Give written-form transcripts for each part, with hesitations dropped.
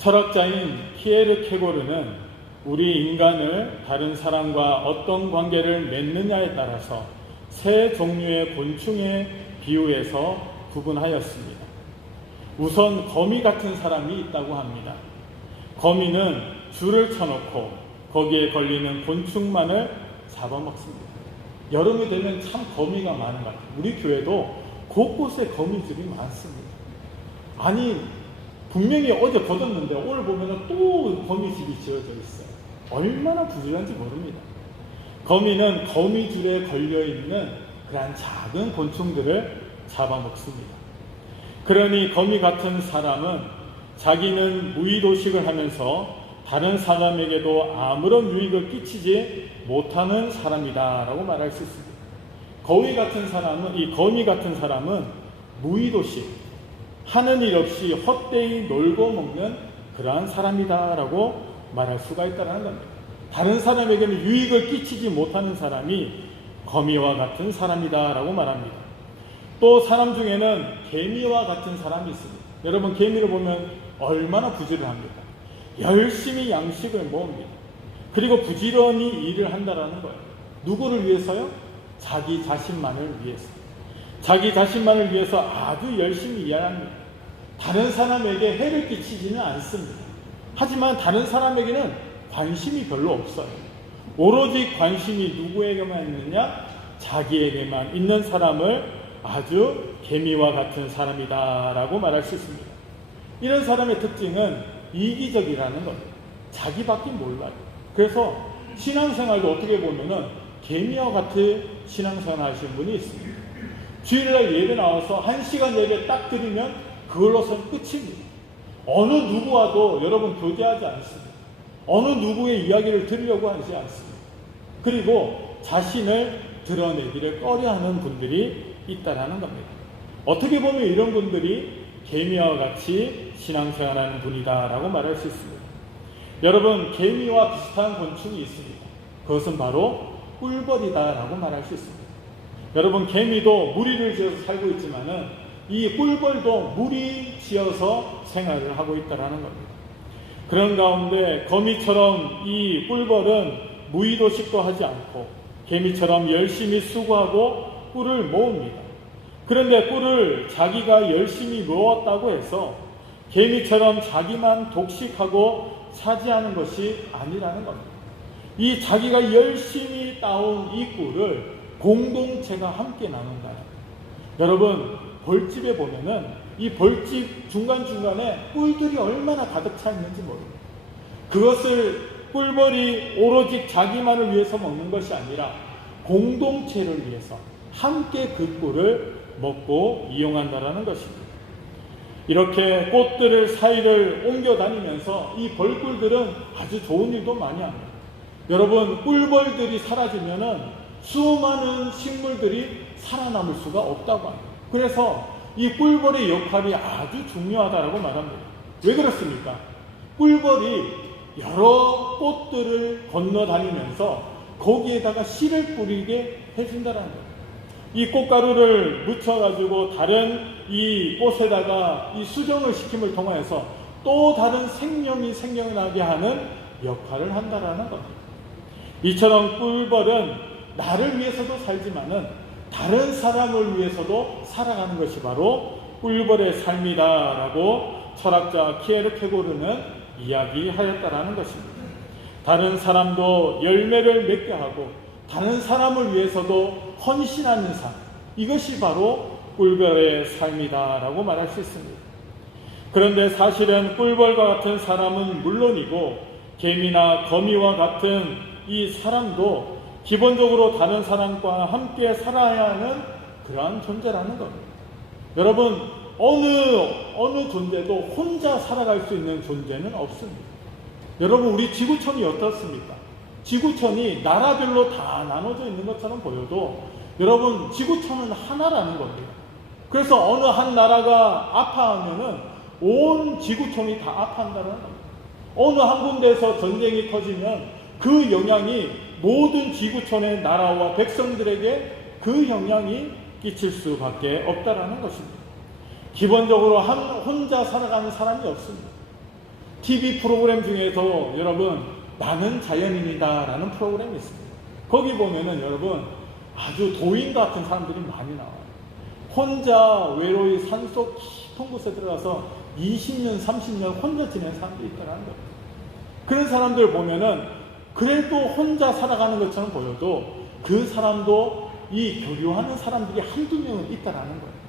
철학자인 키에르케고르는 우리 인간을 다른 사람과 어떤 관계를 맺느냐에 따라서 세 종류의 곤충에 비유해서 구분하였습니다. 우선 거미 같은 사람이 있다고 합니다. 거미는 줄을 쳐놓고 거기에 걸리는 곤충만을 잡아먹습니다. 여름이 되면 참 거미가 많은 것 같아요. 우리 교회도 곳곳에 거미줄이 많습니다. 아니, 분명히 어제 걷었는데 오늘 보면 또 거미집이 지어져 있어요. 얼마나 부지런한지 모릅니다. 거미는 거미줄에 걸려있는 그러한 작은 곤충들을 잡아먹습니다. 그러니 거미 같은 사람은 자기는 무의도식을 하면서 다른 사람에게도 아무런 유익을 끼치지 못하는 사람이다 라고 말할 수 있습니다. 거미 같은 사람은 무의도식, 하는 일 없이 헛되이 놀고 먹는 그러한 사람이다 라고 말할 수가 있다는 겁니다. 다른 사람에게는 유익을 끼치지 못하는 사람이 거미와 같은 사람이다 라고 말합니다. 또 사람 중에는 개미와 같은 사람이 있습니다. 여러분, 개미를 보면 얼마나 부지런합니까? 열심히 양식을 모읍니다. 그리고 부지런히 일을 한다는 거예요. 누구를 위해서요? 자기 자신만을 위해서. 자기 자신만을 위해서 아주 열심히 일합니다. 다른 사람에게 해를 끼치지는 않습니다. 하지만 다른 사람에게는 관심이 별로 없어요. 오로지 관심이 누구에게만 있느냐? 자기에게만 있는 사람을 아주 개미와 같은 사람이다 라고 말할 수 있습니다. 이런 사람의 특징은 이기적이라는 겁니다. 자기밖에 몰라요. 그래서 신앙생활도 어떻게 보면은 개미와 같은 신앙생활 하시는 분이 있습니다. 주일날 예배 나와서 1시간 예배 딱 드리면 그걸로선 끝입니다. 어느 누구와도 여러분 교제하지 않습니다. 어느 누구의 이야기를 들으려고 하지 않습니다. 그리고 자신을 드러내기를 꺼려하는 분들이 있다라는 겁니다. 어떻게 보면 이런 분들이 개미와 같이 신앙생활하는 분이다라고 말할 수 있습니다. 여러분, 개미와 비슷한 곤충이 있습니다. 그것은 바로 꿀벌이다라고 말할 수 있습니다. 여러분, 개미도 무리를 지어서 살고 있지만은 이 꿀벌도 무리 지어서 생활을 하고 있다라는 겁니다. 그런 가운데 거미처럼 이 꿀벌은 무의도식도 하지 않고 개미처럼 열심히 수고하고 꿀을 모읍니다. 그런데 꿀을 자기가 열심히 모았다고 해서 개미처럼 자기만 독식하고 차지하는 것이 아니라는 겁니다. 이 자기가 열심히 따온 이 꿀을 공동체가 함께 나눈다. 여러분, 벌집에 보면은 이 벌집 중간중간에 꿀들이 얼마나 가득 차 있는지 모릅니다. 그것을 꿀벌이 오로지 자기만을 위해서 먹는 것이 아니라 공동체를 위해서 함께 그 꿀을 먹고 이용한다라는 것입니다. 이렇게 꽃들을 사이를 옮겨 다니면서 이 벌꿀들은 아주 좋은 일도 많이 합니다. 여러분, 꿀벌들이 사라지면은 수많은 식물들이 살아남을 수가 없다고 합니다. 그래서 이 꿀벌의 역할이 아주 중요하다고 말합니다. 왜 그렇습니까? 꿀벌이 여러 꽃들을 건너다니면서 거기에다가 씨를 뿌리게 해준다는 거예요. 이 꽃가루를 묻혀가지고 다른 이 꽃에다가 이 수정을 시킴을 통해서 또 다른 생명이 생겨나게 하는 역할을 한다는 겁니다. 이처럼 꿀벌은 나를 위해서도 살지만은 다른 사람을 위해서도 살아가는 것이 바로 꿀벌의 삶이다라고 철학자 키에르케고르는 이야기하였다라는 것입니다. 다른 사람도 열매를 맺게 하고 다른 사람을 위해서도 헌신하는 삶, 이것이 바로 꿀벌의 삶이다라고 말할 수 있습니다. 그런데 사실은 꿀벌과 같은 사람은 물론이고 개미나 거미와 같은 이 사람도 기본적으로 다른 사람과 함께 살아야 하는 그러한 존재라는 겁니다. 여러분, 어느 존재도 혼자 살아갈 수 있는 존재는 없습니다. 여러분, 우리 지구촌이 어떻습니까? 지구촌이 나라별로 다 나눠져 있는 것처럼 보여도 여러분, 지구촌은 하나라는 겁니다. 그래서 어느 한 나라가 아파하면은 온 지구촌이 다 아파한다는 겁니다. 어느 한 군데에서 전쟁이 터지면 그 영향이 모든 지구촌의 나라와 백성들에게 그 영향이 끼칠 수밖에 없다라는 것입니다. 기본적으로 혼자 살아가는 사람이 없습니다. TV 프로그램 중에서 여러분 나는 자연인이다 라는 프로그램이 있습니다. 거기 보면은 여러분 아주 도인 같은 사람들이 많이 나와요. 혼자 외로이 산속 깊은 곳에 들어가서 20년 30년 혼자 지낸 사람들이 있다는 거예요. 그런 사람들 보면은 그래도 혼자 살아가는 것처럼 보여도 그 사람도 이 교류하는 사람들이 한두 명은 있다는 거예요.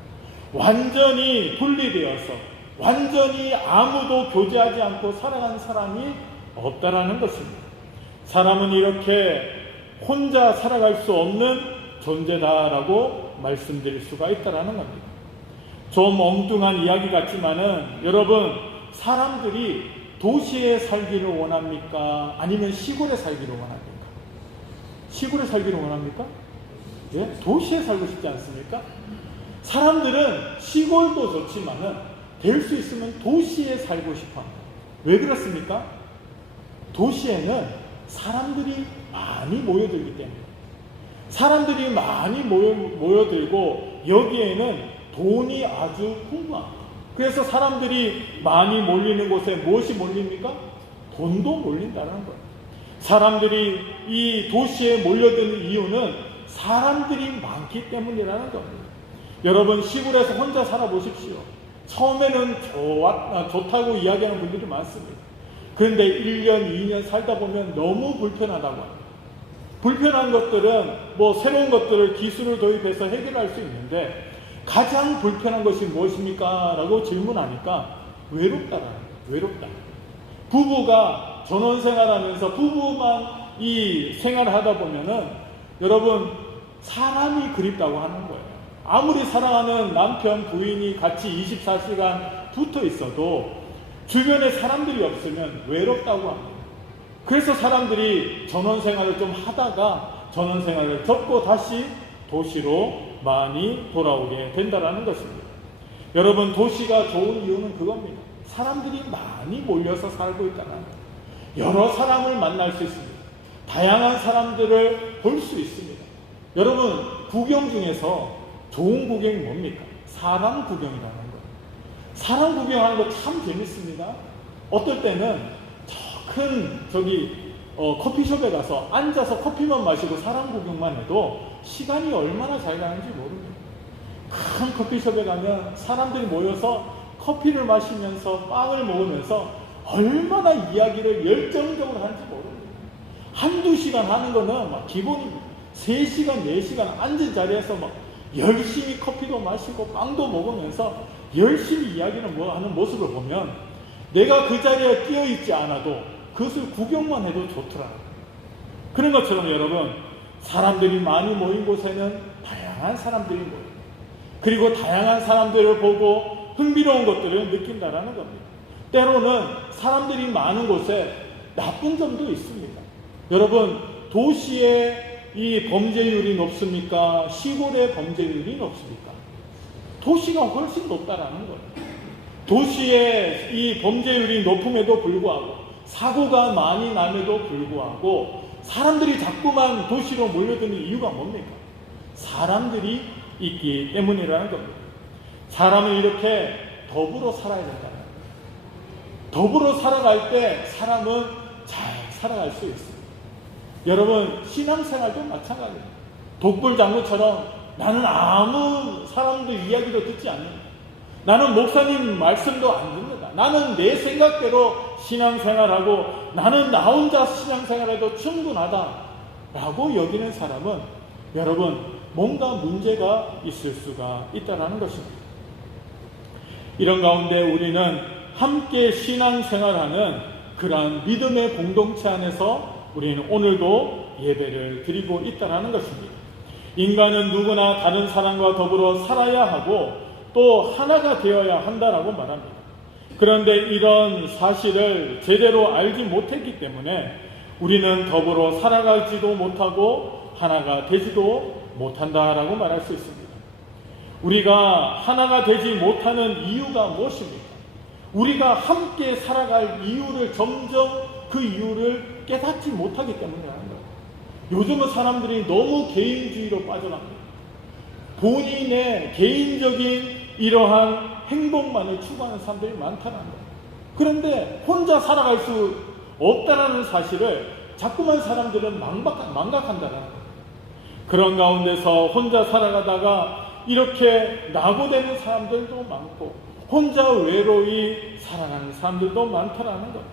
완전히 분리되어서 완전히 아무도 교제하지 않고 살아가는 사람이 없다라는 것입니다. 사람은 이렇게 혼자 살아갈 수 없는 존재다라고 말씀드릴 수가 있다라는 겁니다. 좀 엉뚱한 이야기 같지만은 여러분, 사람들이 도시에 살기를 원합니까? 아니면 시골에 살기를 원합니까? 시골에 살기를 원합니까? 예? 도시에 살고 싶지 않습니까? 사람들은 시골도 좋지만은 될 수 있으면 도시에 살고 싶어 합니다. 왜 그렇습니까? 도시에는 사람들이 많이 모여들기 때문에, 사람들이 많이 모여들고 여기에는 돈이 아주 풍부합니다. 그래서 사람들이 많이 몰리는 곳에 무엇이 몰립니까? 돈도 몰린다는 거예요. 사람들이 이 도시에 몰려드는 이유는 사람들이 많기 때문이라는 겁니다. 여러분, 시골에서 혼자 살아보십시오. 처음에는 좋다고 이야기하는 분들이 많습니다. 그런데 1년, 2년 살다 보면 너무 불편하다고 합니다. 불편한 것들은 새로운 것들을 기술을 도입해서 해결할 수 있는데 가장 불편한 것이 무엇입니까? 라고 질문하니까 외롭다라는 거예요. 외롭다. 부부가 전원생활하면서 부부만 이 생활을 하다 보면은 여러분, 사람이 그립다고 하는 거예요. 아무리 사랑하는 남편, 부인이 같이 24시간 붙어 있어도 주변에 사람들이 없으면 외롭다고 합니다. 그래서 사람들이 전원생활을 좀 하다가 전원생활을 접고 다시 도시로 많이 돌아오게 된다는 것입니다. 여러분, 도시가 좋은 이유는 그겁니다. 사람들이 많이 몰려서 살고 있다는 거예요. 여러 사람을 만날 수 있습니다. 다양한 사람들을 볼 수 있습니다. 여러분, 구경 중에서 좋은 구경이 뭡니까? 사람 구경이라는 거예요. 사람 구경하는 거 참 재밌습니다. 어떨 때는 큰 커피숍에 가서 앉아서 커피만 마시고 사람 구경만 해도 시간이 얼마나 잘 가는지 모릅니다. 큰 커피숍에 가면 사람들이 모여서 커피를 마시면서 빵을 먹으면서 얼마나 이야기를 열정적으로 하는지 모릅니다. 한두 시간 하는 거는 기본입니다. 3시간, 4시간 앉은 자리에서 열심히 커피도 마시고 빵도 먹으면서 열심히 이야기를 하는 모습을 보면 내가 그 자리에 끼어있지 않아도 그것을 구경만 해도 좋더라. 그런 것처럼 여러분, 사람들이 많이 모인 곳에는 다양한 사람들이 모여요. 그리고 다양한 사람들을 보고 흥미로운 것들을 느낀다라는 겁니다. 때로는 사람들이 많은 곳에 나쁜 점도 있습니다. 여러분, 도시에 이 범죄율이 높습니까? 시골의 범죄율이 높습니까? 도시가 훨씬 높다라는 거예요. 도시의 이 범죄율이 높음에도 불구하고, 사고가 많이 남에도 불구하고 사람들이 자꾸만 도시로 몰려드는 이유가 뭡니까? 사람들이 있기 때문이라는 겁니다. 사람은 이렇게 더불어 살아야 된다는 거예요. 더불어 살아갈 때 사람은 잘 살아갈 수 있습니다. 여러분, 신앙생활도 마찬가지입니다. 독불장구처럼 나는 아무 사람들 이야기도 듣지 않는다. 나는 목사님 말씀도 안 듣는다. 나는 내 생각대로 신앙생활하고 나는 나 혼자 신앙생활해도 충분하다 라고 여기는 사람은 여러분, 뭔가 문제가 있을 수가 있다는 것입니다. 이런 가운데 우리는 함께 신앙생활하는 그러한 믿음의 공동체 안에서 우리는 오늘도 예배를 드리고 있다는 것입니다. 인간은 누구나 다른 사람과 더불어 살아야 하고 또 하나가 되어야 한다라고 말합니다. 그런데 이런 사실을 제대로 알지 못했기 때문에 우리는 더불어 살아가지도 못하고 하나가 되지도 못한다라고 말할 수 있습니다. 우리가 하나가 되지 못하는 이유가 무엇입니까? 우리가 함께 살아갈 이유를 점점 그 이유를 깨닫지 못하기 때문이라는 거예요. 요즘은 사람들이 너무 개인주의로 빠져갑니다. 본인의 개인적인 이러한 행복만을 추구하는 사람들이 많다는 거예요. 그런데 혼자 살아갈 수 없다라는 사실을 자꾸만 사람들은 망각한다는 거예요. 그런 가운데서 혼자 살아가다가 이렇게 낙오되는 사람들도 많고 혼자 외로이 살아가는 사람들도 많더라는 거예요.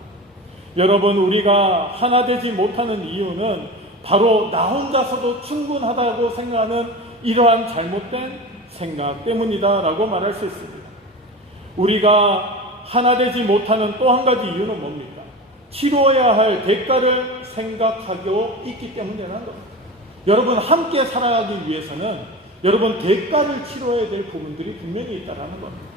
여러분, 우리가 하나 되지 못하는 이유는 바로 나 혼자서도 충분하다고 생각하는 이러한 잘못된 생각 때문이다라고 말할 수 있습니다. 우리가 하나 되지 못하는 또 한 가지 이유는 뭡니까? 치러야 할 대가를 생각하고 있기 때문이라는 겁니다. 여러분, 함께 살아가기 위해서는 여러분 대가를 치러야 될 부분들이 분명히 있다는 겁니다.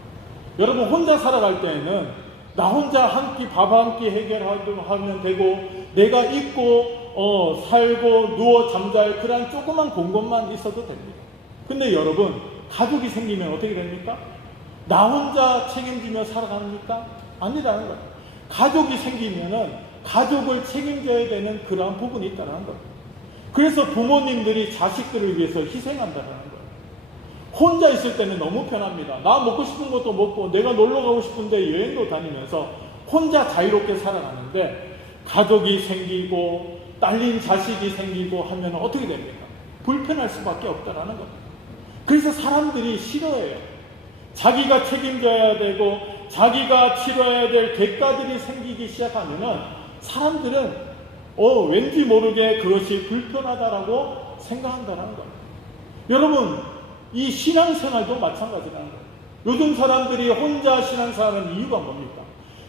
여러분, 혼자 살아갈 때에는 나 혼자 한 끼 밥 한 끼 해결하면 되고 내가 입고 살고 누워 잠잘 그런 조그만 공간만 있어도 됩니다. 근데 여러분, 가족이 생기면 어떻게 됩니까? 나 혼자 책임지며 살아갑니까? 아니라는 거예요. 가족이 생기면은 가족을 책임져야 되는 그러한 부분이 있다는 거예요. 그래서 부모님들이 자식들을 위해서 희생한다는 거예요. 혼자 있을 때는 너무 편합니다. 나 먹고 싶은 것도 먹고 내가 놀러 가고 싶은데 여행도 다니면서 혼자 자유롭게 살아가는데 가족이 생기고 딸린 자식이 생기고 하면 어떻게 됩니까? 불편할 수밖에 없다는 겁니다. 그래서 사람들이 싫어해요. 자기가 책임져야 되고 자기가 치러야 될 대가들이 생기기 시작하면은 사람들은 왠지 모르게 그것이 불편하다라고 생각한다는 거예요. 여러분, 이 신앙생활도 마찬가지라는 거예요. 요즘 사람들이 혼자 신앙생활하는 이유가 뭡니까?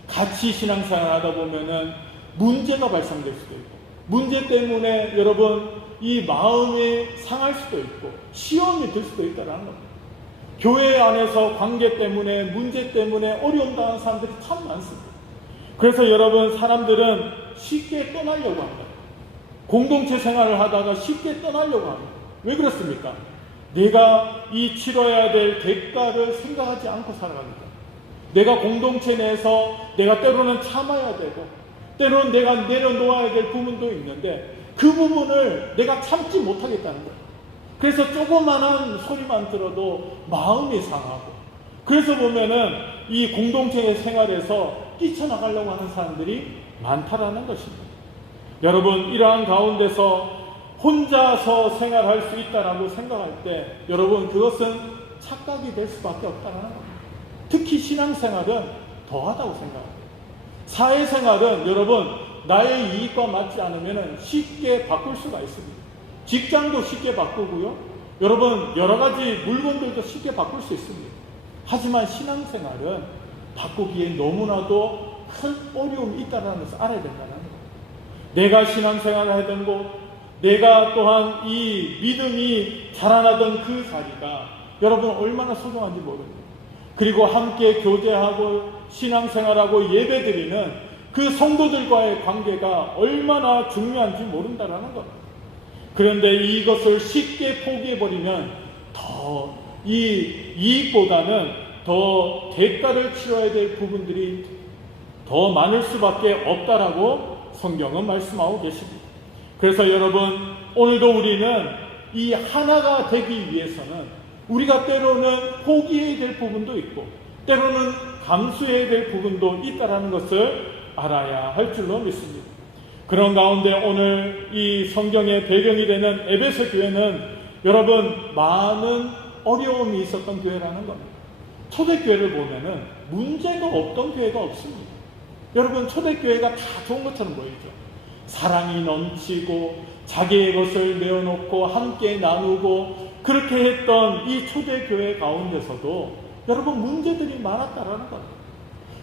같이 신앙생활 하다 보면은 문제가 발생될 수도 있고 문제 때문에 여러분 이 마음이 상할 수도 있고 시험이 들 수도 있다는 겁니다. 교회 안에서 관계 때문에 문제 때문에 어려움 당하는 사람들이 참 많습니다. 그래서 여러분, 사람들은 쉽게 떠나려고 합니다. 공동체 생활을 하다가 쉽게 떠나려고 합니다. 왜 그렇습니까? 내가 이 치러야 될 대가를 생각하지 않고 살아갑니다. 내가 공동체 내에서 내가 때로는 참아야 되고 때로는 내가 내려놓아야 될 부분도 있는데 그 부분을 내가 참지 못하겠다는 거예요. 그래서 조그마한 소리만 들어도 마음이 상하고 그래서 보면은 이 공동체 생활에서 뛰쳐나가려고 하는 사람들이 많다라는 것입니다. 여러분, 이러한 가운데서 혼자서 생활할 수 있다라고 생각할 때 여러분, 그것은 착각이 될 수밖에 없다는 겁니다. 특히 신앙생활은 더하다고 생각합니다. 사회생활은 여러분, 나의 이익과 맞지 않으면 쉽게 바꿀 수가 있습니다. 직장도 쉽게 바꾸고요. 여러분, 여러 가지 물건들도 쉽게 바꿀 수 있습니다. 하지만 신앙생활은 바꾸기에 너무나도 큰 어려움이 있다는 것을 알아야 된다는 거예요. 내가 신앙생활을 하던 곳, 내가 또한 이 믿음이 자라나던 그 자리가 여러분 얼마나 소중한지 모릅니다. 그리고 함께 교제하고 신앙생활하고 예배드리는 그 성도들과의 관계가 얼마나 중요한지 모른다는 겁니다. 그런데 이것을 쉽게 포기해버리면 더 이 이익보다는 더 대가를 치러야 될 부분들이 더 많을 수밖에 없다라고 성경은 말씀하고 계십니다. 그래서 여러분, 오늘도 우리는 이 하나가 되기 위해서는 우리가 때로는 포기해야 될 부분도 있고 때로는 감수해야 될 부분도 있다는 것을 알아야 할 줄로 믿습니다. 그런 가운데 오늘 이 성경의 배경이 되는 에베소 교회는 여러분 많은 어려움이 있었던 교회라는 겁니다. 초대교회를 보면은 문제가 없던 교회가 없습니다. 여러분, 초대교회가 다 좋은 것처럼 보이죠. 사랑이 넘치고 자기의 것을 내어놓고 함께 나누고 그렇게 했던 이 초대교회 가운데서도 여러분 문제들이 많았다라는 겁니다.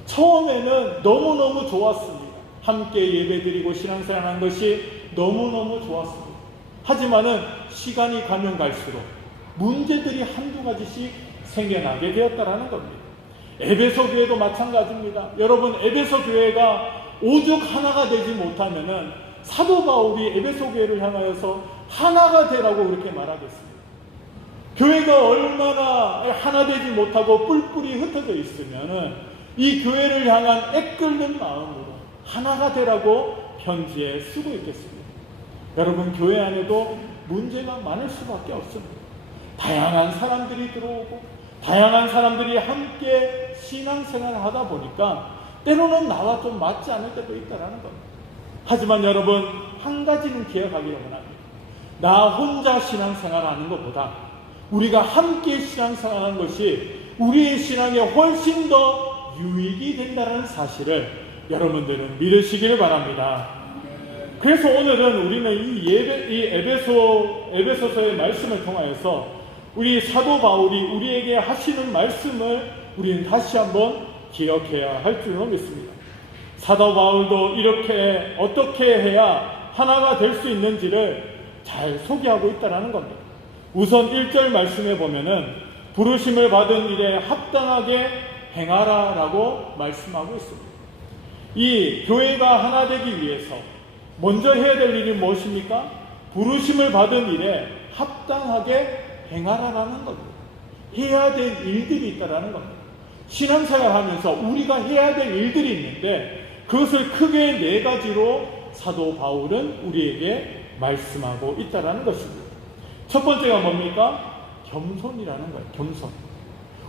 처음에는 너무너무 좋았습니다. 함께 예배드리고 신앙생활하는 것이 너무너무 좋았습니다. 하지만은 시간이 가면 갈수록 문제들이 한두 가지씩 생겨나게 되었다라는 겁니다. 에베소 교회도 마찬가지입니다. 여러분, 에베소 교회가 오죽 하나가 되지 못하면은 사도 바울이 에베소 교회를 향하여서 하나가 되라고 그렇게 말하겠습니다. 교회가 얼마나 하나 되지 못하고 뿔뿔이 흩어져 있으면은 이 교회를 향한 애끓는 마음으로 하나가 되라고 편지에 쓰고 있겠습니다. 여러분, 교회 안에도 문제가 많을 수밖에 없습니다. 다양한 사람들이 들어오고 다양한 사람들이 함께 신앙생활을 하다 보니까 때로는 나와 좀 맞지 않을 때도 있다라는 겁니다. 하지만 여러분, 한 가지는 기억하기 원합니다. 나 혼자 신앙생활하는 것보다 우리가 함께 신앙생활하는 것이 우리의 신앙에 훨씬 더 유익이 된다는 사실을 여러분들은 믿으시길 바랍니다. 그래서 오늘은 우리는 이 에베소서의 말씀을 통하여서 우리 사도 바울이 우리에게 하시는 말씀을 우리는 다시 한번 기억해야 할 줄로 믿습니다. 사도 바울도 이렇게 어떻게 해야 하나가 될 수 있는지를 잘 소개하고 있다는 겁니다. 우선 1절 말씀에 보면은 부르심을 받은 일에 합당하게 행하라 라고 말씀하고 있습니다. 이 교회가 하나 되기 위해서 먼저 해야 될 일이 무엇입니까? 부르심을 받은 일에 합당하게 행하라라는 겁니다. 해야 될 일들이 있다라는 겁니다. 신앙생활 하면서 우리가 해야 될 일들이 있는데 그것을 크게 4가지로 사도 바울은 우리에게 말씀하고 있다라는 것입니다. 첫 번째가 뭡니까? 겸손이라는 거예요. 겸손.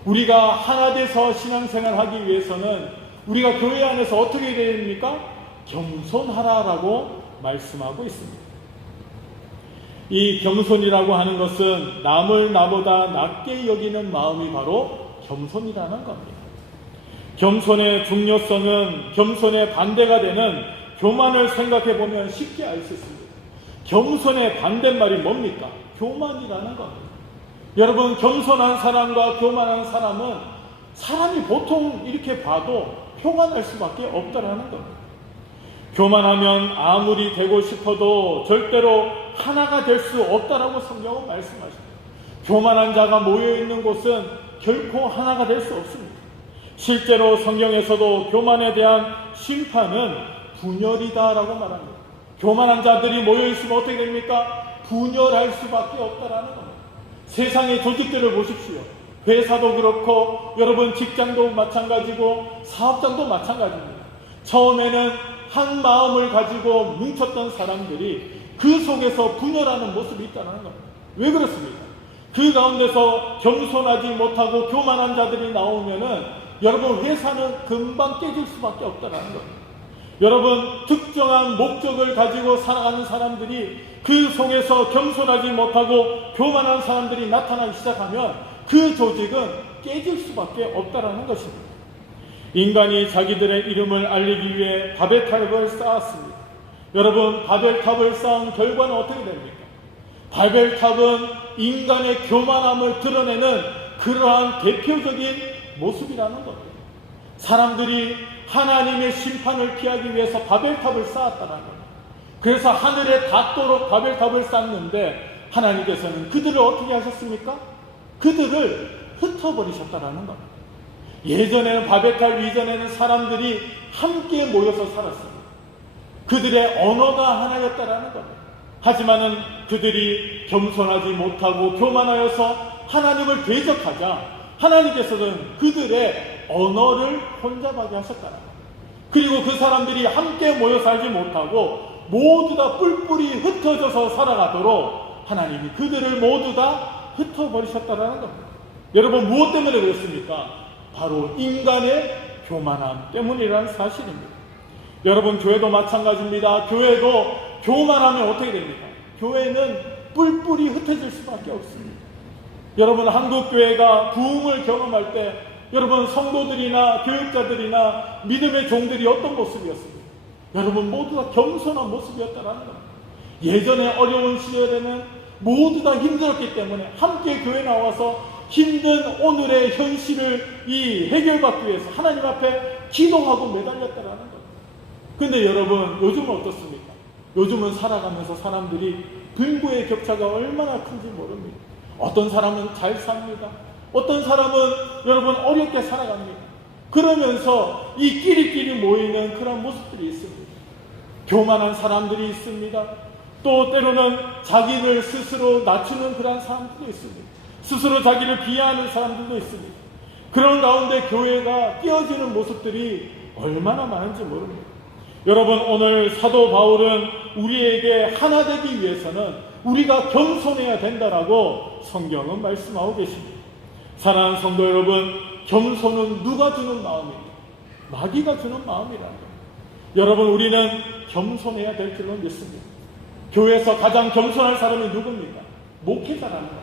우리가 하나 돼서 신앙생활 하기 위해서는 우리가 교회 안에서 어떻게 해야 됩니까? 겸손하라라고 말씀하고 있습니다. 이 겸손이라고 하는 것은 남을 나보다 낮게 여기는 마음이 바로 겸손이라는 겁니다. 겸손의 중요성은 겸손의 반대가 되는 교만을 생각해 보면 쉽게 알 수 있습니다. 겸손의 반대말이 뭡니까? 교만이라는 겁니다. 여러분, 겸손한 사람과 교만한 사람은 사람이 보통 이렇게 봐도 교만할 수밖에 없다라는 겁니다. 교만하면 아무리 되고 싶어도 절대로 하나가 될 수 없다라고 성경은 말씀하십니다. 교만한 자가 모여있는 곳은 결코 하나가 될 수 없습니다. 실제로 성경에서도 교만에 대한 심판은 분열이다라고 말합니다. 교만한 자들이 모여있으면 어떻게 됩니까? 분열할 수밖에 없다라는 겁니다. 세상의 조직들을 보십시오. 회사도 그렇고 여러분 직장도 마찬가지고 사업장도 마찬가지입니다. 처음에는 한 마음을 가지고 뭉쳤던 사람들이 그 속에서 분열하는 모습이 있다는 겁니다. 왜 그렇습니까? 그 가운데서 겸손하지 못하고 교만한 자들이 나오면은 여러분 회사는 금방 깨질 수밖에 없다는 겁니다. 여러분 특정한 목적을 가지고 살아가는 사람들이 그 속에서 겸손하지 못하고 교만한 사람들이 나타나기 시작하면 그 조직은 깨질 수밖에 없다는 것입니다. 인간이 자기들의 이름을 알리기 위해 바벨탑을 쌓았습니다. 여러분, 바벨탑을 쌓은 결과는 어떻게 됩니까? 바벨탑은 인간의 교만함을 드러내는 그러한 대표적인 모습이라는 겁니다. 사람들이 하나님의 심판을 피하기 위해서 바벨탑을 쌓았다는 겁니다. 그래서 하늘에 닿도록 바벨탑을 쌓는데 하나님께서는 그들을 어떻게 하셨습니까? 그들을 흩어버리셨다는 겁니다. 예전에는 바벨탑 이전에는 사람들이 함께 모여서 살았습니다. 그들의 언어가 하나였다라는 겁니다. 하지만은 그들이 겸손하지 못하고 교만하여서 하나님을 대적하자 하나님께서는 그들의 언어를 혼잡하게 하셨다는 겁니다. 그리고 그 사람들이 함께 모여 살지 못하고 모두 다 뿔뿔이 흩어져서 살아가도록 하나님이 그들을 모두 다 흩어버리셨다는 겁니다. 여러분, 무엇 때문에 그렇습니까? 바로 인간의 교만함 때문이라는 사실입니다. 여러분, 교회도 마찬가지입니다. 교회도 교만하면 어떻게 됩니까? 교회는 뿔뿔이 흩어질 수밖에 없습니다. 여러분, 한국교회가 부흥을 경험할 때 여러분 성도들이나 교육자들이나 믿음의 종들이 어떤 모습이었습니까? 여러분 모두 다 겸손한 모습이었다는 겁니다. 예전에 어려운 시절에는 모두 다 힘들었기 때문에 함께 교회 나와서 힘든 오늘의 현실을 해결받기 위해서 하나님 앞에 기도하고 매달렸다는 겁니다. 근데 여러분, 요즘은 어떻습니까? 요즘은 살아가면서 사람들이 빈부의 격차가 얼마나 큰지 모릅니다. 어떤 사람은 잘 삽니다. 어떤 사람은 여러분 어렵게 살아갑니다. 그러면서 이 끼리끼리 모이는 그런 모습들이 있습니다. 교만한 사람들이 있습니다. 또 때로는 자기를 스스로 낮추는 그런 사람들도 있습니다. 스스로 자기를 비하하는 사람들도 있습니다. 그런 가운데 교회가 깨어지는 모습들이 얼마나 많은지 모릅니다. 여러분, 오늘 사도 바울은 우리에게 하나 되기 위해서는 우리가 겸손해야 된다라고 성경은 말씀하고 계십니다. 사랑하는 성도 여러분, 겸손은 누가 주는 마음입니다. 마귀가 주는 마음이라는 거예요. 여러분, 우리는 겸손해야 될 줄로 믿습니다. 교회에서 가장 겸손할 사람이 누굽니까? 목회자라는 거예요.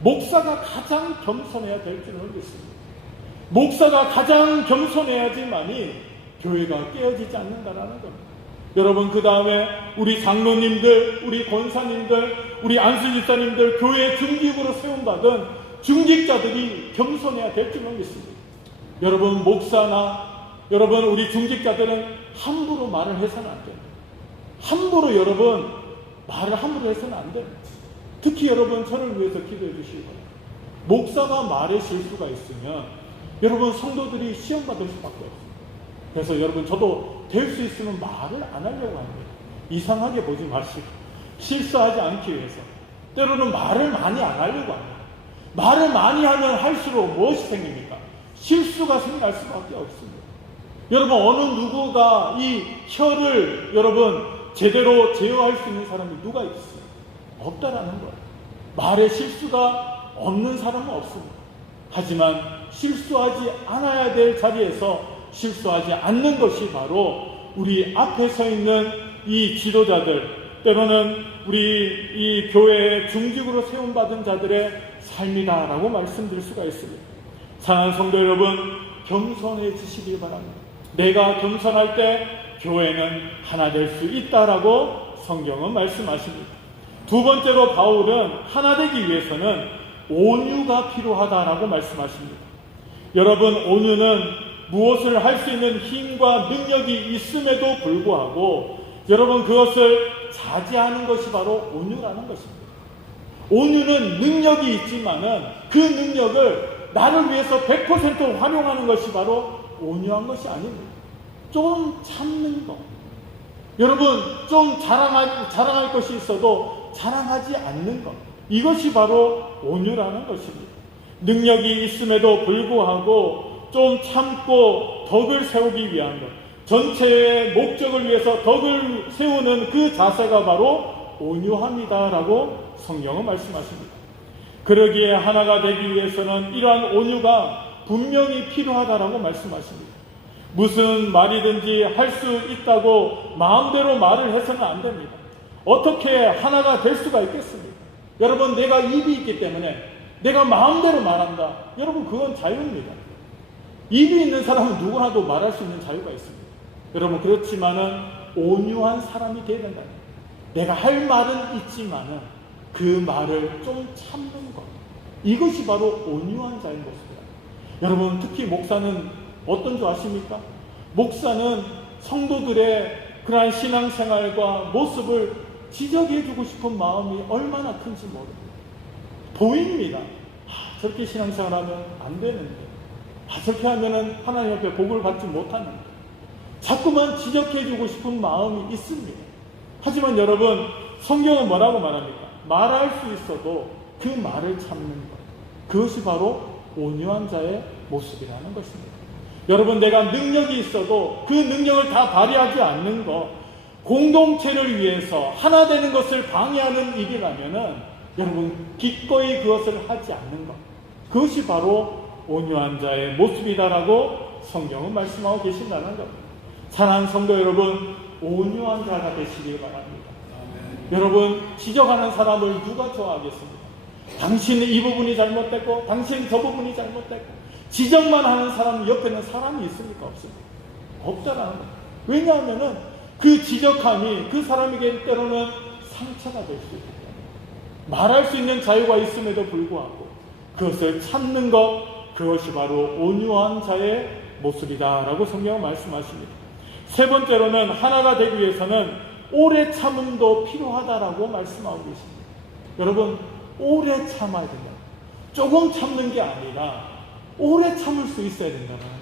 목사가 가장 겸손해야 될 줄로 믿습니다. 목사가 가장 겸손해야지만이 교회가 깨어지지 않는다라는 겁니다. 여러분, 그 다음에 우리 장로님들, 우리 권사님들, 우리 안수집사님들, 교회 중직으로 세움받은 중직자들이 겸손해야 될 줄로 믿습니다. 여러분, 목사나 여러분, 우리 중직자들은 함부로 말을 해서는 안 됩니다. 함부로 여러분, 말을 함부로 해서는 안 됩니다. 특히 여러분, 저를 위해서 기도해 주시기 바랍니다. 목사가 말에 실수가 있으면 여러분, 성도들이 시험받을 수밖에 없습니다. 그래서 여러분, 저도 될 수 있으면 말을 안 하려고 합니다. 이상하게 보지 마시고 실수하지 않기 위해서 때로는 말을 많이 안 하려고 합니다. 말을 많이 하면 할수록 무엇이 생깁니까? 실수가 생길 수밖에 없습니다. 여러분, 어느 누구가 이 혀를 여러분 제대로 제어할 수 있는 사람이 누가 있어요? 없다라는 거예요. 말에 실수가 없는 사람은 없습니다. 하지만 실수하지 않아야 될 자리에서 실수하지 않는 것이 바로 우리 앞에 서 있는 이 지도자들, 때로는 우리 이 교회의 중직으로 세움받은 자들의 삶이다라고 말씀드릴 수가 있습니다. 사랑하는 성도 여러분, 겸손해지시길 바랍니다. 내가 겸손할 때 교회는 하나 될 수 있다라고 성경은 말씀하십니다. 두 번째로 바울은 하나 되기 위해서는 온유가 필요하다라고 말씀하십니다. 여러분, 온유는 무엇을 할 수 있는 힘과 능력이 있음에도 불구하고 여러분, 그것을 자제하는 것이 바로 온유라는 것입니다. 온유는 능력이 있지만은 그 능력을 나를 위해서 100% 활용하는 것이 바로 온유한 것이 아닙니다. 좀 참는 것. 여러분, 좀 자랑할 것이 있어도 자랑하지 않는 것. 이것이 바로 온유라는 것입니다. 능력이 있음에도 불구하고 좀 참고 덕을 세우기 위한 것. 전체의 목적을 위해서 덕을 세우는 그 자세가 바로 온유함이다라고 성경은 말씀하십니다. 그러기에 하나가 되기 위해서는 이러한 온유가 분명히 필요하다라고 말씀하십니다. 무슨 말이든지 할 수 있다고 마음대로 말을 해서는 안 됩니다. 어떻게 하나가 될 수가 있겠습니까? 여러분, 내가 입이 있기 때문에 내가 마음대로 말한다. 여러분, 그건 자유입니다. 입이 있는 사람은 누구나도 말할 수 있는 자유가 있습니다. 여러분, 그렇지만은 온유한 사람이 되어야 된다. 내가 할 말은 있지만은 그 말을 좀 참는 것. 이것이 바로 온유한 자의 모습이다. 여러분, 특히 목사는 어떤 줄 아십니까? 목사는 성도들의 그러한 신앙생활과 모습을 지적해주고 싶은 마음이 얼마나 큰지 모릅니다. 보입니다. 저렇게 신앙생활하면 안 되는데, 저렇게 하면은 하나님 앞에 복을 받지 못하는데, 자꾸만 지적해주고 싶은 마음이 있습니다. 하지만 여러분, 성경은 뭐라고 말합니까? 말할 수 있어도 그 말을 참는 것. 그것이 바로 온유한 자의 모습이라는 것입니다. 여러분, 내가 능력이 있어도 그 능력을 다 발휘하지 않는 것, 공동체를 위해서 하나 되는 것을 방해하는 일이라면은 여러분, 기꺼이 그것을 하지 않는 것. 그것이 바로 온유한 자의 모습이다라고 성경은 말씀하고 계신다는 겁니다. 사랑하는 성도 여러분, 온유한 자가 되시길 바랍니다. 여러분, 지적하는 사람을 누가 좋아하겠습니까? 당신은 이 부분이 잘못됐고 당신은 저 부분이 잘못됐고 지적만 하는 사람 옆에는 사람이 있습니까? 없습니까? 없다라는 거예요. 왜냐하면 그 지적함이 그 사람에게 때로는 상처가 될 수 있기 때문에 말할 수 있는 자유가 있음에도 불구하고 그것을 참는 것, 그것이 바로 온유한 자의 모습이다라고 성경은 말씀하십니다. 세 번째로는 하나가 되기 위해서는 오래 참음도 필요하다라고 말씀하고 계십니다. 여러분, 오래 참아야 된다. 조금 참는 게 아니라 오래 참을 수 있어야 된다는 거예요.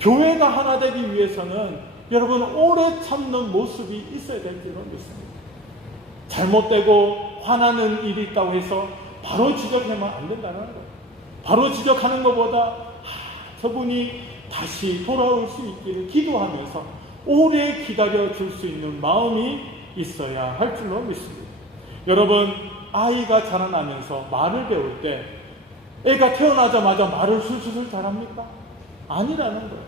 교회가 하나 되기 위해서는 여러분, 오래 참는 모습이 있어야 될 줄은 믿습니다. 잘못되고 화나는 일이 있다고 해서 바로 지적하면 안 된다는 거예요. 바로 지적하는 것보다 저분이 다시 돌아올 수 있기를 기도하면서 오래 기다려 줄 수 있는 마음이 있어야 할 줄로 믿습니다. 여러분, 아이가 자라나면서 말을 배울 때 애가 태어나자마자 말을 술술 잘합니까? 아니라는 거예요.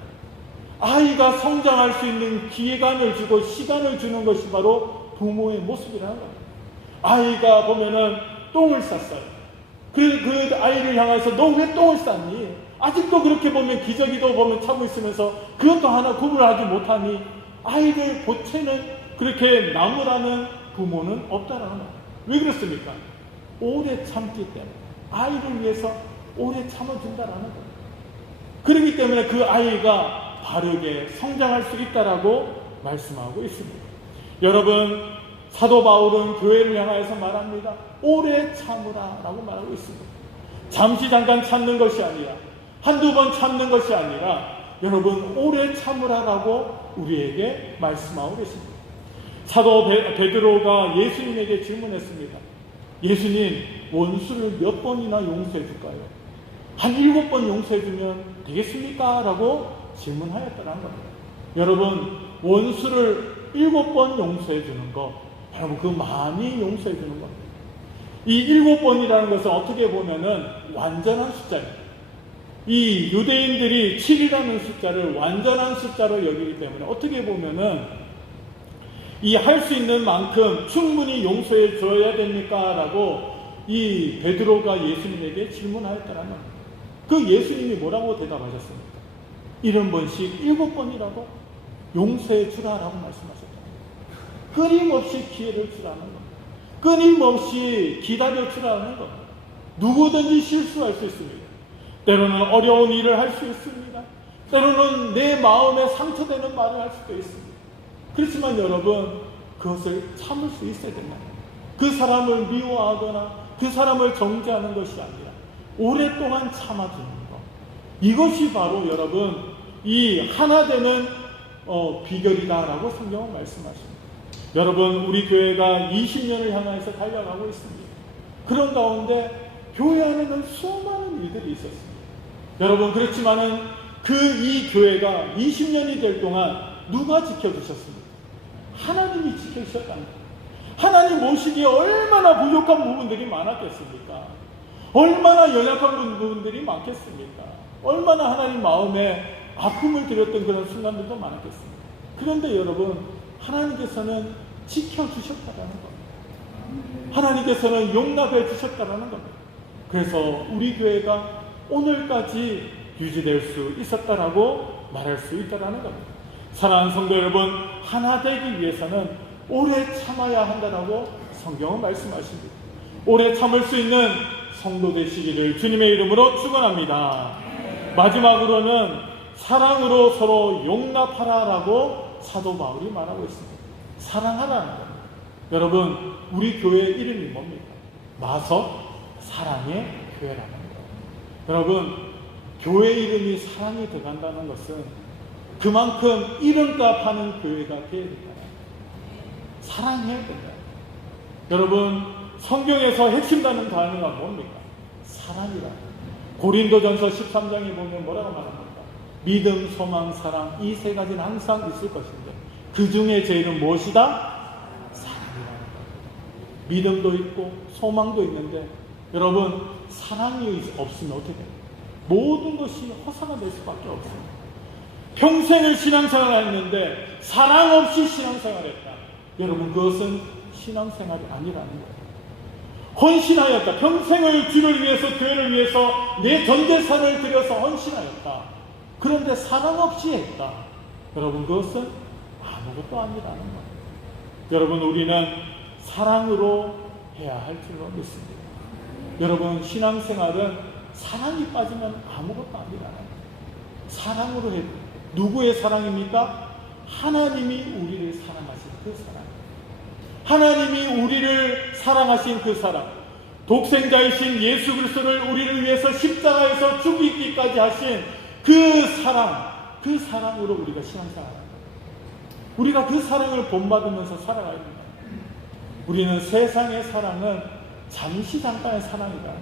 아이가 성장할 수 있는 기회관을 주고 시간을 주는 것이 바로 부모의 모습이라는 거예요. 아이가 보면은 똥을 쌌어요. 그 아이를 향해서 너 왜 똥을 쌌니? 아직도 그렇게 보면 기저귀도 보면 차고 있으면서 그것도 하나 구분하지 못하니 아이를 보채는 그렇게 나무라는 부모는 없다라는 거예요. 왜 그렇습니까? 오래 참기 때문에 아이를 위해서 오래 참아준다라는 거예요. 그렇기 때문에 그 아이가 바르게 성장할 수 있다라고 말씀하고 있습니다. 여러분, 사도 바울은 교회를 향하여서 말합니다. 오래 참으라 라고 말하고 있습니다. 잠시 잠깐 참는 것이 아니라 한두 번 참는 것이 아니라 여러분 오래 참으라라고 우리에게 말씀하고 계십니다. 사도 베드로가 예수님에게 질문했습니다. 예수님, 원수를 몇 번이나 용서해 줄까요? 한 7번 용서해 주면 되겠습니까? 라고 질문하였다는 겁니다. 여러분, 원수를 7번 용서해 주는 것, 여러분 그 많이 용서해 주는 겁니다. 이 7번이라는 것은 어떻게 보면은 완전한 숫자입니다. 이 유대인들이 7이라는 숫자를 완전한 숫자로 여기기 때문에 어떻게 보면은 이 할 수 있는 만큼 충분히 용서해 줘야 됩니까? 라고 이 베드로가 예수님에게 질문하였다는 겁니다. 그 예수님이 뭐라고 대답하셨습니까? 70번씩 7번이라고 용서해 주라라고 말씀하셨다. 끊임없이 기회를 주라는 겁니다. 끊임없이 기다려 주라는 겁니다. 누구든지 실수할 수 있습니다. 때로는 어려운 일을 할 수 있습니다. 때로는 내 마음에 상처되는 말을 할 수도 있습니다. 그렇지만 여러분, 그것을 참을 수 있어야 된다. 그 사람을 미워하거나 그 사람을 정죄하는 것이 아니라 오랫동안 참아주는 것. 이것이 바로 여러분 이 하나 되는 비결이다라고 성경은 말씀하십니다. 여러분, 우리 교회가 20년을 향해서 달려가고 있습니다. 그런 가운데 교회 안에는 수많은 일들이 있었습니다. 여러분, 그렇지만은 이 교회가 20년이 될 동안 누가 지켜주셨습니까? 하나님이 지켜주셨다는 거예요. 하나님 모시기에 얼마나 부족한 부분들이 많았겠습니까? 얼마나 연약한 부분들이 많겠습니까? 얼마나 하나님 마음에 아픔을 드렸던 그런 순간들도 많았겠습니다. 그런데 여러분, 하나님께서는 지켜주셨다는 겁니다. 하나님께서는 용납해 주셨다는 겁니다. 그래서 우리 교회가 오늘까지 유지될 수 있었다라고 말할 수 있다는 겁니다. 사랑하는 성도 여러분, 하나 되기 위해서는 오래 참아야 한다라고 성경은 말씀하십니다. 오래 참을 수 있는 성도 되시기를 주님의 이름으로 축원합니다. 마지막으로는 사랑으로 서로 용납하라라고 사도 바울이 말하고 있습니다. 사랑하라는 겁니다. 여러분, 우리 교회 이름이 뭡니까? 마석 사랑의 교회라는 거예요. 여러분, 교회 이름이 사랑이 들어간다는 것은 그만큼 이름값 하는 교회가 되어야 된다. 사랑해야 된다. 여러분, 성경에서 핵심 단어가 뭡니까? 사랑이라. 고린도전서 13장에 보면 뭐라고 말합니까? 믿음, 소망, 사랑, 이 세 가지는 항상 있을 것인데 그 중에 제일은 무엇이다? 사랑이라는 거예요. 믿음도 있고 소망도 있는데 여러분, 사랑이 없으면 어떻게 돼요? 모든 것이 허사가 될 수밖에 없습니다. 평생을 신앙생활을 했는데 사랑 없이 신앙생활을 했다. 여러분, 그것은 신앙생활이 아니라는 거예요. 헌신하였다. 평생을 주를 위해서, 교회를 위해서 내 전재산을 들여서 헌신하였다. 그런데 사랑 없이 했다. 여러분, 그것은 아무것도 아니라는 거예요. 여러분, 우리는 사랑으로 해야 할 줄로 믿습니다. 여러분, 신앙생활은 사랑이 빠지면 아무것도 아니라는 거예요. 사랑으로 해야 돼요. 누구의 사랑입니까? 하나님이 우리를 사랑하신 그 사랑. 하나님이 우리를 사랑하신 그 사랑. 독생자이신 예수 그리스도를 우리를 위해서 십자가에서 죽이기까지 하신 그 사랑. 그 사랑으로 우리가 신앙생활합니다. 우리가 그 사랑을 본받으면서 살아가야 됩니다. 우리는 세상의 사랑은 잠시 잠깐의 사랑이라는 거예요.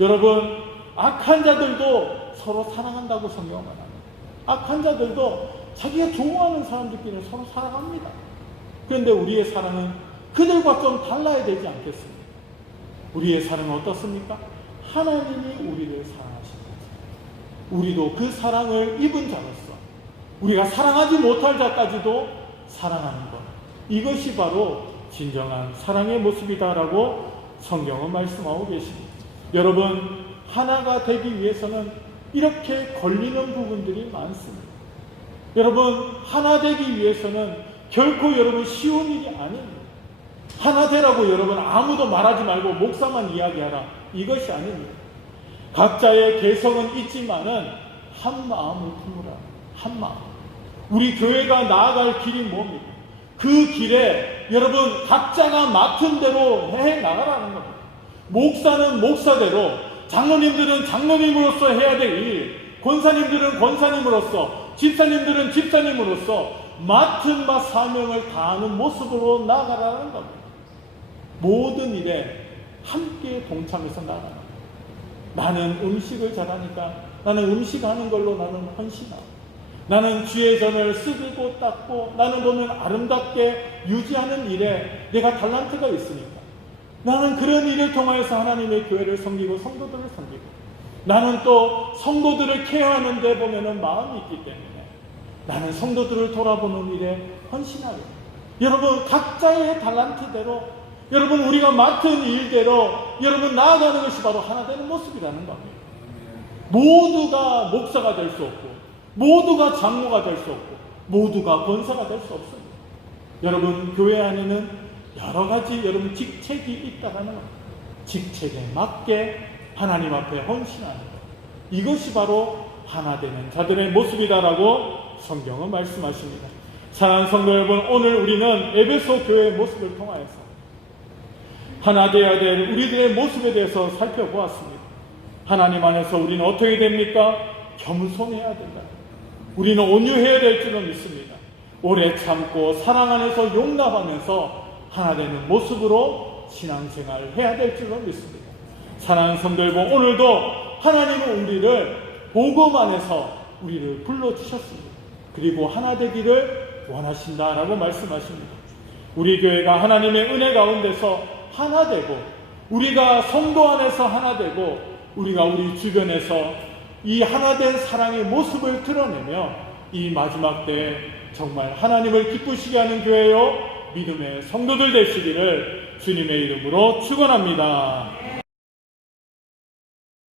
여러분, 악한 자들도 서로 사랑한다고 성경은 말합니다. 악한 자들도 자기가 좋아하는 사람들끼리 서로 사랑합니다. 그런데 우리의 사랑은 그들과 좀 달라야 되지 않겠습니까? 우리의 사랑은 어떻습니까? 하나님이 우리를 사랑하신 거죠. 우리도 그 사랑을 입은 자로서 우리가 사랑하지 못할 자까지도 사랑하는 것, 이것이 바로 진정한 사랑의 모습이다라고 성경은 말씀하고 계십니다. 여러분, 하나가 되기 위해서는 이렇게 걸리는 부분들이 많습니다. 여러분, 하나 되기 위해서는 결코 여러분 쉬운 일이 아닙니다. 하나 되라고 여러분 아무도 말하지 말고 목사만 이야기하라, 이것이 아닙니다. 각자의 개성은 있지만은 한 마음을 품으라. 한 마음. 우리 교회가 나아갈 길이 뭡니까? 그 길에 여러분 각자가 맡은 대로 해 나가라는 겁니다. 목사는 목사대로, 장로님들은 장로님으로서 해야 될 일, 권사님들은 권사님으로서, 집사님들은 집사님으로서 맡은 바 사명을 다하는 모습으로 나아가라는 겁니다. 모든 일에 함께 동참해서 나아가는 겁니다. 나는 음식을 잘하니까 나는 음식하는 걸로 나는 헌신하고, 나는 주의 전을 쓰고 닦고, 나는 보면 아름답게 유지하는 일에 내가 달란트가 있으니까 나는 그런 일을 통하여서 하나님의 교회를 섬기고 성도들을 섬기고, 나는 또 성도들을 케어하는 데 보면은 마음이 있기 때문에 나는 성도들을 돌아보는 일에 헌신하려. 여러분, 각자의 달란트대로, 여러분 우리가 맡은 일대로 여러분 나아가는 것이 바로 하나 되는 모습이라는 겁니다. 모두가 목사가 될 수 없고, 모두가 장로가 될 수 없고, 모두가 권사가 될 수 없습니다. 여러분, 교회 안에는 여러 가지 여러분 직책이 있다라는 겁니다. 직책에 맞게 하나님 앞에 헌신하는 것, 이것이 바로 하나 되는 자들의 모습이다라고 성경은 말씀하십니다. 사랑하는 성도 여러분, 오늘 우리는 에베소 교회의 모습을 통하여서 하나 되어야 될 우리들의 모습에 대해서 살펴보았습니다. 하나님 안에서 우리는 어떻게 됩니까? 겸손해야 된다. 우리는 온유해야 될 줄은 믿습니다. 오래 참고 사랑 안에서 용납하면서 하나 되는 모습으로 신앙생활을 해야 될 줄은 믿습니다. 사랑하는 성도 여러분, 오늘도 하나님은 우리를 복음 안에서 우리를 불러주셨습니다. 그리고 하나 되기를 원하신다라고 말씀하십니다. 우리 교회가 하나님의 은혜 가운데서 하나 되고, 우리가 성도 안에서 하나 되고, 우리가 우리 주변에서 이 하나된 사랑의 모습을 드러내며 이 마지막 때에 정말 하나님을 기쁘시게 하는 교회요 믿음의 성도들 되시기를 주님의 이름으로 축원합니다.